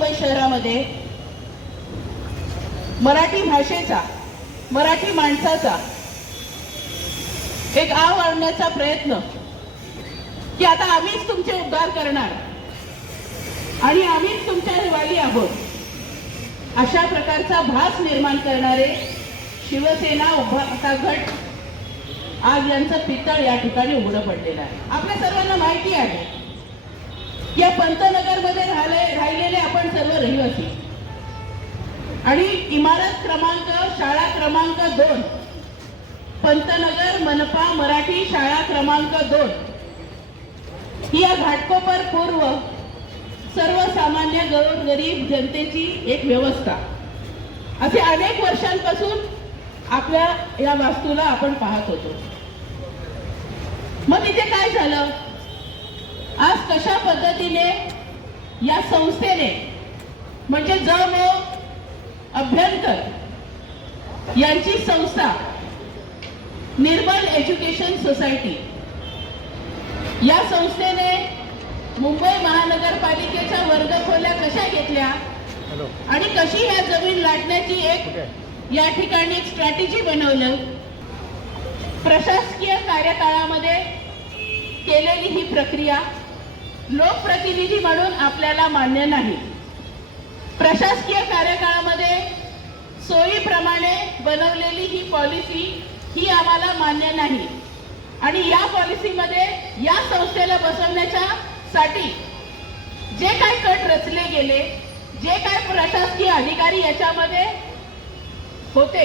मुंबई शहरामध्ये मराठी भाषेचा, मराठी माणसाचा एक आव आणण्याचा प्रयत्न की आता आम्हीच तुमचे उद्धार करणार आणि आम्हीच तुमच्या वाली आहोत, अशा प्रकारचा भास निर्माण करणारे शिवसेना उभाटा गट आज यांचं पितळ या ठिकाणी उघडं पडलेलं आहे. आपल्या सर्वांना माहिती आहे या पंतनगरमध्ये राहिलेले आपण सर्व रहिवासी आणि इमारत क्रमांक शाळा क्रमांक 2 पंतनगर मनपा मराठी शाळा क्रमांक 2 ही या घाटकोपर पूर्व सर्वसामान्य गरीब जनतेची एक व्यवस्था असे अनेक वर्षांपासून आपल्या या वास्तूला आपण पाहत होतो. मग तिथे काय झालं? आज कशा पद्धतीने या संस्थेने म्हणजे जम अभ्यंकर यांची संस्था निर्मल एज्युकेशन सोसायटी या संस्थेने मुंबई महानगरपालिकेच्या वर्गखोल्या कशा घेतल्या आणि कशी या जमीन लाटण्याची एक या ठिकाणी एक स्ट्रॅटेजी बनवलं. प्रशासकीय कार्यकाळामध्ये केलेली ही प्रक्रिया लोकप्रतिनिधी म्हणून आपल्याला मान्य नाही. प्रशासकीय कार्यकाळामध्ये सोयीप्रमाणे बनवलेली ही पॉलिसी ही आम्हाला मान्य नाही आणि या पॉलिसीमध्ये या संस्थेला बसवण्याच्या साठी जे काही कट रचले गेले, जे काही प्रशासकीय अधिकारी याच्यामध्ये होते,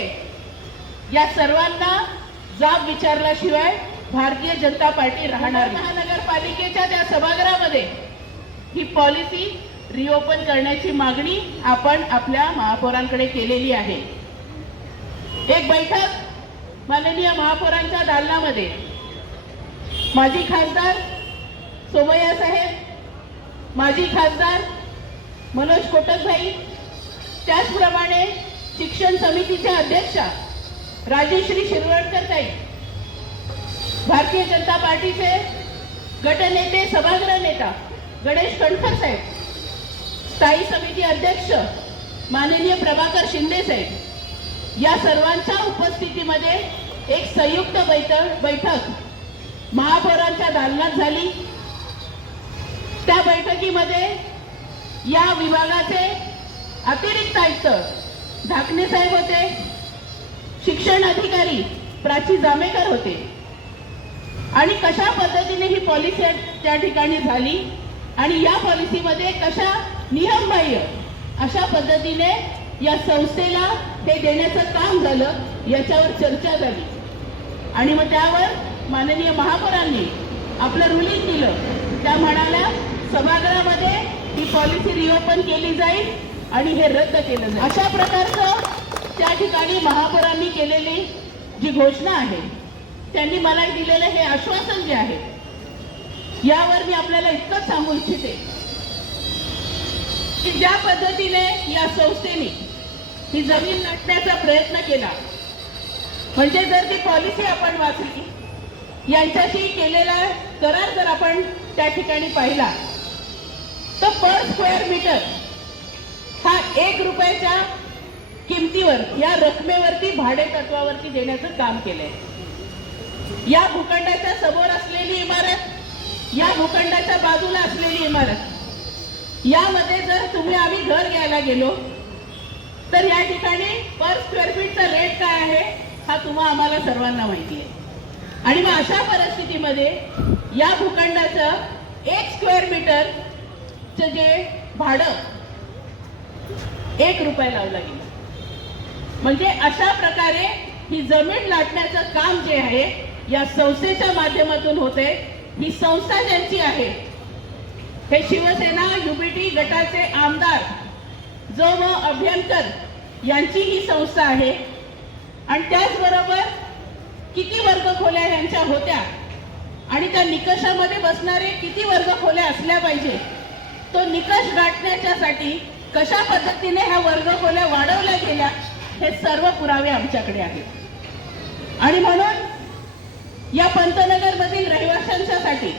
या सर्वांना जाब विचारल्याशिवाय भारतीय जनता पार्टी राहणार नाही. महानगरपालिकेच्या त्या सभागृहामध्ये ही पॉलिसी रिओपन करण्याची मागणी आपण आपल्या महापौरांकडे केलेली आहे. एक बैठक माननीय महापौरांच्या दालनामध्ये माजी खासदार सोमय्या साहेब, माजी खासदार मनोज कोटकभाई, त्याचप्रमाणे शिक्षण समितीच्या अध्यक्षा राजेश्री शिरवळकर ताई, भारतीय जनता पार्टीचे गटनेते सभागृह नेता गणेश कणखर साहेब, स्थायी समिती अध्यक्ष माननीय प्रभाकर शिंदे साहेब, या सर्वांच्या उपस्थितीमध्ये एक संयुक्त बैठक महापौरांच्या दालनात झाली. त्या बैठकीमध्ये या विभागाचे अतिरिक्त आयुक्त धाकणे साहेब होते, शिक्षण अधिकारी प्राची जामेकर होते आणि कशा पद्धतीने ही पॉलिसी त्या ठिकाणी झाली आणि या पॉलिसीमध्ये कशा नियमबाह्य अशा पद्धतीने या संस्थेला ते देण्याचं काम झालं याच्यावर चर्चा झाली आणि मग त्यावर माननीय महापौरांनी आपलं रुलिंग दिलं. त्या म्हणाल्या सभागृहामध्ये ही पॉलिसी रिओपन केली जाईल आणि हे रद्द केलं जाईल. अशा प्रकारचं त्या ठिकाणी महापौरांनी केलेली जी घोषणा आहे, त्यांनी मला दिलेलं हे आश्वासन जे आहे, यावर मी आपल्याला इतकंच सांगू इच्छिते की ज्या पद्धतीने या संस्थेने ही जमीन लाटण्याचा प्रयत्न केला, म्हणजे जर ती पॉलिसी आपण वाचली, यांच्याशी केलेला करार जर आपण त्या ठिकाणी पाहिला, तर पर स्क्वेअर मीटर हा 1 रुपयाच्या किमतीवर या रकमेवरती भाडे तत्वावरती देण्याचं काम केलंय. या भूखंडाच्या समोर असलेली इमारत, या भूखंडाच्या बाजूला असलेली इमारत, यामध्ये जर तुम्ही आम्ही घर घ्यायला गेलो तर या ठिकाणी पर स्क्वेअर फीटचा रेट काय आहे हा तुम्हा आम्हाला सर्वांना माहिती आहे. आणि मग अशा परिस्थितीमध्ये या भूखंडाचं 1 स्क्वेअर मीटरचं जे भाडं 1 रुपया लावला गेलं. म्हणजे अशा प्रकारे ही जमीन लाटण्याचं काम जे आहे या संस्थेच्या माध्यमातून होते. ही संस्था ज्यांची आहे हे शिवसेना युबीटी गटाचे आमदार जम अभ्यंकर यांची ही संस्था आहे आणि त्याचबरोबर किती वर्ग खोल्या यांच्या होत्या आणि त्या निकषामध्ये बसणारे किती वर्ग खोल्या असल्या पाहिजे, तो निकष गाठण्याच्यासाठी कशा पद्धतीने ह्या वर्ग खोल्या वाढवल्या गेल्या हे सर्व पुरावे आमच्याकडे आहेत. आणि म्हणून या पंतनगर मधील रहिवाशांच्यासाठी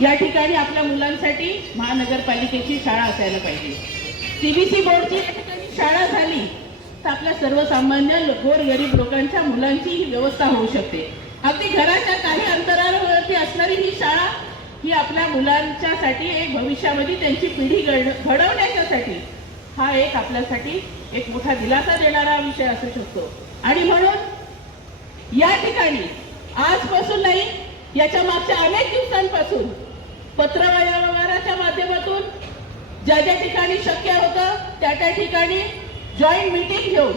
या ठिकाणी आपल्या मुलांसाठी महानगरपालिकेची शाळा असायला पाहिजे. सीबीसी बोर्डची या ठिकाणी शाळा झाली तर आपल्या सर्वसामान्य गोरगरीब लोकांच्या मुलांची ही व्यवस्था होऊ शकते. अगदी घराच्या काही अंतरावरती असणारी ही शाळा ही आपल्या मुलांच्यासाठी एक भविष्यामध्ये त्यांची पिढी घडवण्याच्यासाठी हा एक आपल्यासाठी एक मोठा दिलासा देणारा विषय असू शकतो. आणि म्हणून या ठिकाणी आजपासून नाही, याच्या मागच्या अनेक दिवसांपासून पत्रव्यवहाराच्या माध्यमातून ज्या ज्या ठिकाणी शक्य होतं त्या ठिकाणी जॉईंट मीटिंग घेऊन,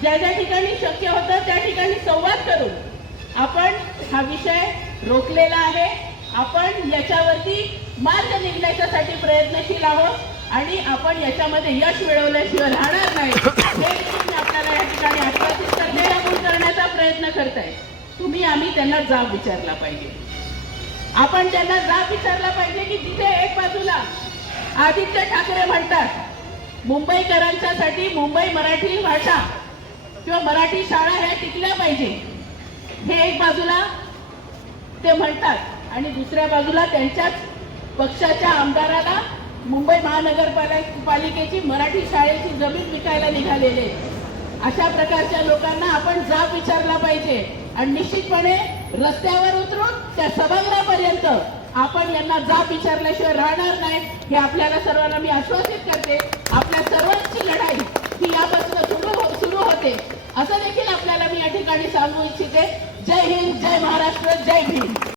ज्या ज्या ठिकाणी शक्य होतं त्या ठिकाणी संवाद करून आपण हा विषय रोखलेला आहे. आपण याच्यावरती मार्ग निघण्याच्यासाठी प्रयत्नशील आहोत आणि आपण याच्यामध्ये यश मिळवल्याशिवाय राहणार नाही हे देखील मी आपल्याला या ठिकाणी आश्वासित करते. आपण करण्याचा प्रयत्न करताय. आम्ही त्यांना जाब विचारला पाहिजे. आपण त्यांना जाब विचारला पाहिजे की जिथे एक बाजूला आदित्य ठाकरे म्हणतात मुंबईकरांच्यासाठी मुंबई मराठी भाषा किंवा मराठी शाळा ह्या टिकल्या पाहिजे, हे एक बाजूला ते म्हणतात आणि दुसऱ्या बाजूला त्यांच्याच पक्षाच्या आमदाराला मुंबई महानगरपालिकेची मराठी शाळेची जमीन विकायला निघालेले. अशा प्रकारच्या लोकांना आपण जाब विचारला पाहिजे आणि निश्चितपणे रस्त्यावर उतरून त्या सभागृहापर्यंत आपण यांना जाब विचारल्याशिवाय राहणार नाही हे आपल्याला सर्वांना मी आश्वासित करते. आपल्या सर्वांची लढाई ही यापासून सुरू होते असं देखील आपल्याला मी या ठिकाणी सांगू इच्छिते. जय हिंद, जय महाराष्ट्र, जय भीम.